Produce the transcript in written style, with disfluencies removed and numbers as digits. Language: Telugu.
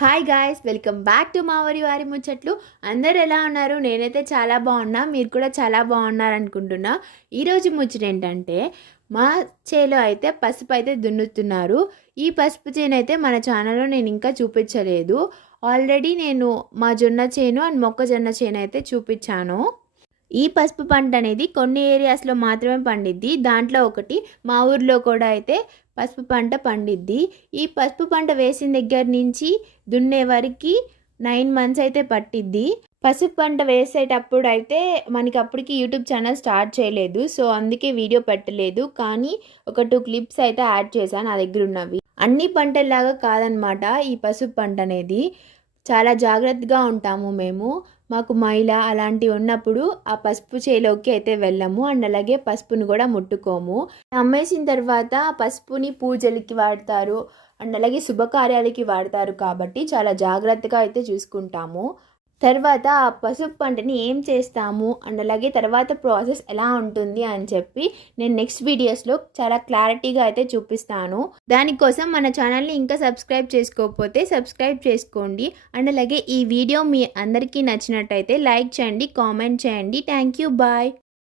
Hi guys, welcome back to మా ఊరి వారి ముచ్చట్లు. అందరు ఎలా ఉన్నారు? నేనైతే చాలా బాగున్నా, మీరు కూడా చాలా బాగున్నారు అనుకుంటున్నా. ఈరోజు ముచ్చట ఏంటంటే, మా చేలో అయితే పసుపు అయితే దున్నుతున్నారు. ఈ పసుపు చేను అయితే మన ఛానల్లో నేను ఇంకా చూపించలేదు. ఆల్రెడీ నేను మా జొన్న చేను అండ్ మొక్కజొన్న చేను అయితే చూపించాను. ఈ పసుపు పంట అనేది కొన్ని ఏరియాస్లో మాత్రమే పండిద్ది. దాంట్లో ఒకటి మా ఊర్లో కూడా అయితే పసుపు పంట పండిద్ది. ఈ పసుపు పంట వేసిన దగ్గర నుంచి దున్నే వరకు 9 మంత్స్ అయితే పట్టిద్ది. పసుపు పంట వేసేటప్పుడు అయితే మనకి అప్పటికి యూట్యూబ్ ఛానల్ స్టార్ట్ చేయలేదు, సో అందుకే వీడియో పెట్టలేదు. కానీ ఒక 2 క్లిప్స్ అయితే యాడ్ చేశాను నా దగ్గర ఉన్నవి. అన్ని పంటల్లాగా కాదనమాట ఈ పసుపు పంట అనేది. చాలా జాగ్రత్తగా ఉంటాము మేము. మాకు మైల అలాంటివి ఉన్నప్పుడు ఆ పసుపు చేలోకి అయితే వెళ్ళము అండ్ అలాగే పసుపుని కూడా ముట్టుకోము. అమ్మేసిన తర్వాత పసుపుని పూజలకి వాడతారు అండ్ అలాగే శుభకార్యాలకి వాడతారు కాబట్టి చాలా జాగ్రత్తగా అయితే చూసుకుంటాము. తర్వాత ఆ పసుపు పంటని ఏం చేస్తాము అండ్ అలాగే తర్వాత ప్రాసెస్ ఎలా ఉంటుంది అని చెప్పి నేను నెక్స్ట్ వీడియోస్లో చాలా క్లారిటీగా అయితే చూపిస్తాను. దానికోసం మన ఛానల్ని ఇంకా సబ్స్క్రైబ్ చేసుకోకపోతే సబ్స్క్రైబ్ చేసుకోండి. అండ్ అలాగే ఈ వీడియో మీ అందరికీ నచ్చినట్టయితే లైక్ చేయండి, కామెంట్ చేయండి. Thank you, bye.